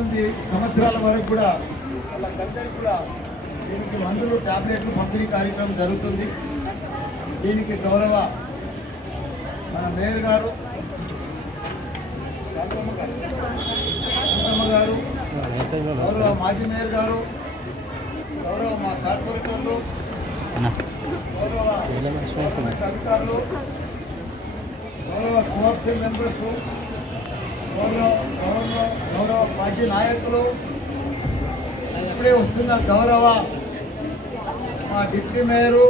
18 సంవత్సరాల వరకు కూడా వాళ్ళకందరికీ కూడా దీనికి మందులు టాబ్లెట్లు పంపిణీ కార్యక్రమం జరుగుతుంది. దీనికి గౌరవ మన మేయర్ గారు శాంతమ్మ గారు, గౌరవ మాజీ మేయర్ గారు, గౌరవ మా కార్పొరేటర్లు, గౌరవ అధికారులు, గౌరవ కోఆప్షన్ మెంబర్స్, గౌరవ పార్టీ నాయకులు, ఇప్పుడే వస్తున్న గౌరవ మా డిప్యూటీ మేయరు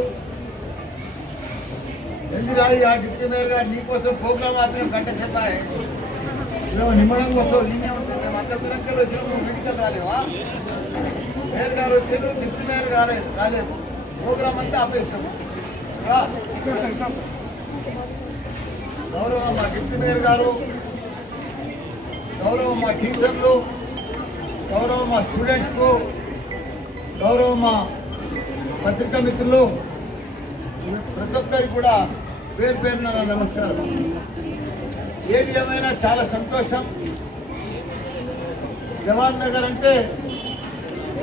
ఎందురాయి. ఆ డిప్యూటీ మేయర్ గారు నీకోసం ప్రోగ్రామ్ మాత్రం గంట చెప్పాయి. నిమ్మడం కోసం నిన్నే ఉంటుంది. మేము అంత దూరంకెళ్ళి వచ్చిన నువ్వు మెడికల్ రాలేవా? మేయర్ గారు వచ్చారు, డిప్యూటీ మేయర్ గారు రాలేదు. ప్రోగ్రామ్ అంతా ఆపేసాము. గౌరవ మా డిప్యూటీ మేయర్ గారు, గౌరవ మా టీచర్లు, గౌరవ మా స్టూడెంట్స్కు, గౌరవ మా పత్రికా మిత్రులు, ప్రతి ఒక్కరికి కూడా పేరు పేరున నమస్కారం. ఏది ఏమైనా చాలా సంతోషం. జవహర్ నగర్ అంటే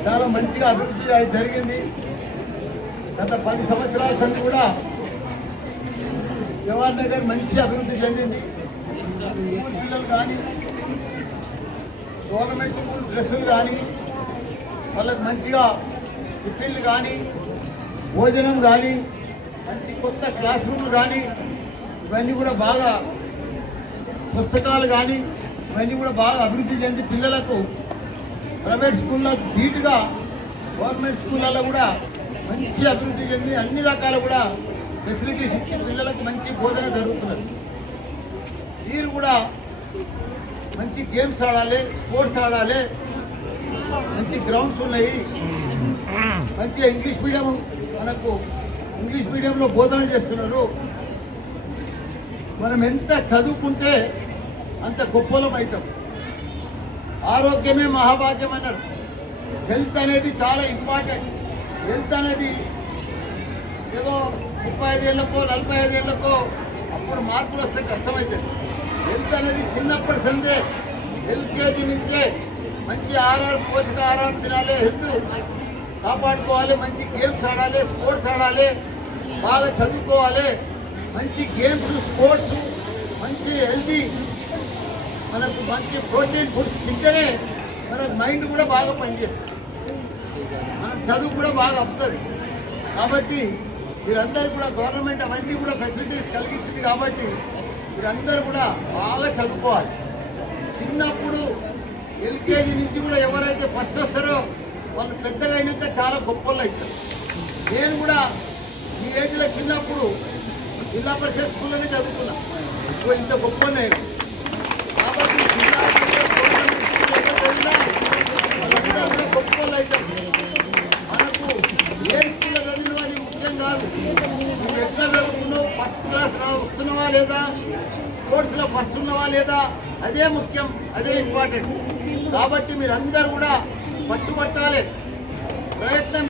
చాలా మంచిగా అభివృద్ధి జరిగింది. గత 10 సంవత్సరాల సంది కూడా జవహర్ నగర్ మంచి అభివృద్ధి చెందింది. స్కూల్ పిల్లలు కానీ, గవర్నమెంట్ స్కూల్ డ్రెస్సులు కానీ, వాళ్ళకి మంచిగా టిఫిన్లు కానీ, భోజనం కానీ, మంచి కొత్త క్లాస్ రూమ్లు కానీ, ఇవన్నీ కూడా బాగా, పుస్తకాలు కానీ ఇవన్నీ కూడా బాగా అభివృద్ధి చెంది పిల్లలకు ప్రైవేట్ స్కూల్లో ధీటుగా గవర్నమెంట్ స్కూళ్ళల్లో కూడా మంచి అభివృద్ధి చెంది అన్ని రకాల కూడా ఫెసిలిటీస్ ఇచ్చి పిల్లలకు మంచి బోధన జరుగుతున్నది. వీరు కూడా మంచి గేమ్స్ ఆడాలి, స్పోర్ట్స్ ఆడాలి, మంచి గ్రౌండ్స్ ఉన్నాయి, మంచిగా ఇంగ్లీష్ మీడియం మనకు ఇంగ్లీష్ మీడియంలో బోధన చేస్తున్నారు. మనం ఎంత చదువుకుంటే అంత గొప్పలం అవుతాం. ఆరోగ్యమే మహాభాగ్యం అన్నారు. హెల్త్ అనేది చాలా ఇంపార్టెంట్. హెల్త్ అనేది ఏదో 35 ఏళ్ళకో 45 ఏళ్ళకో అప్పుడు మార్పులు వస్తే కష్టమవుతుంది. హెల్త్ అనేది చిన్నప్పటి సందే, ఎల్కేజీ నుంచే మంచి ఆహారం, పోషకాహారం తినాలి, హెల్త్ కాపాడుకోవాలి, మంచి గేమ్స్ ఆడాలి, స్పోర్ట్స్ ఆడాలి, బాగా చదువుకోవాలి. మంచి గేమ్స్, స్పోర్ట్స్, మంచి హెల్తీ, మనకు మంచి ప్రోటీన్ ఫుడ్స్ తింటేనే మనకు మైండ్ కూడా బాగా పనిచేస్తుంది, మనం చదువు కూడా బాగా వస్తుంది. కాబట్టి వీరందరూ కూడా గవర్నమెంట్ అవన్నీ కూడా ఫెసిలిటీస్ కలిగించింది. కాబట్టి వీరందరూ కూడా బాగా చదువుకోవాలి. చిన్నప్పుడు ఎల్కేజీ నుంచి కూడా ఎవరైతే ఫస్ట్ వస్తారో వాళ్ళు పెద్దగా అయినాక చాలా గొప్పలు అవుతారు. నేను కూడా ఈ ఏజ్లో చిన్నప్పుడు జిల్లా పరిషత్ స్కూల్లోనే చదువుకున్నా. ఇంత గొప్ప నేను. కాబట్టి జిల్లా పరిషత్ వాళ్ళందరూ గొప్పలు అవుతారు. మనకు ఏ స్కూల్లో చదివినా అది ముఖ్యం కాదు. నువ్వు ఎట్లా చదువుకున్నావు, ఫస్ట్ క్లాస్ వస్తున్నావా లేదా, స్పోర్ట్స్లో ఫస్ట్ ఉన్నావా లేదా, అదే ముఖ్యం, అదే ఇంపార్టెంట్. కాబట్టి మీరందరూ కూడా పట్టుబట్టాలి, ప్రయత్నం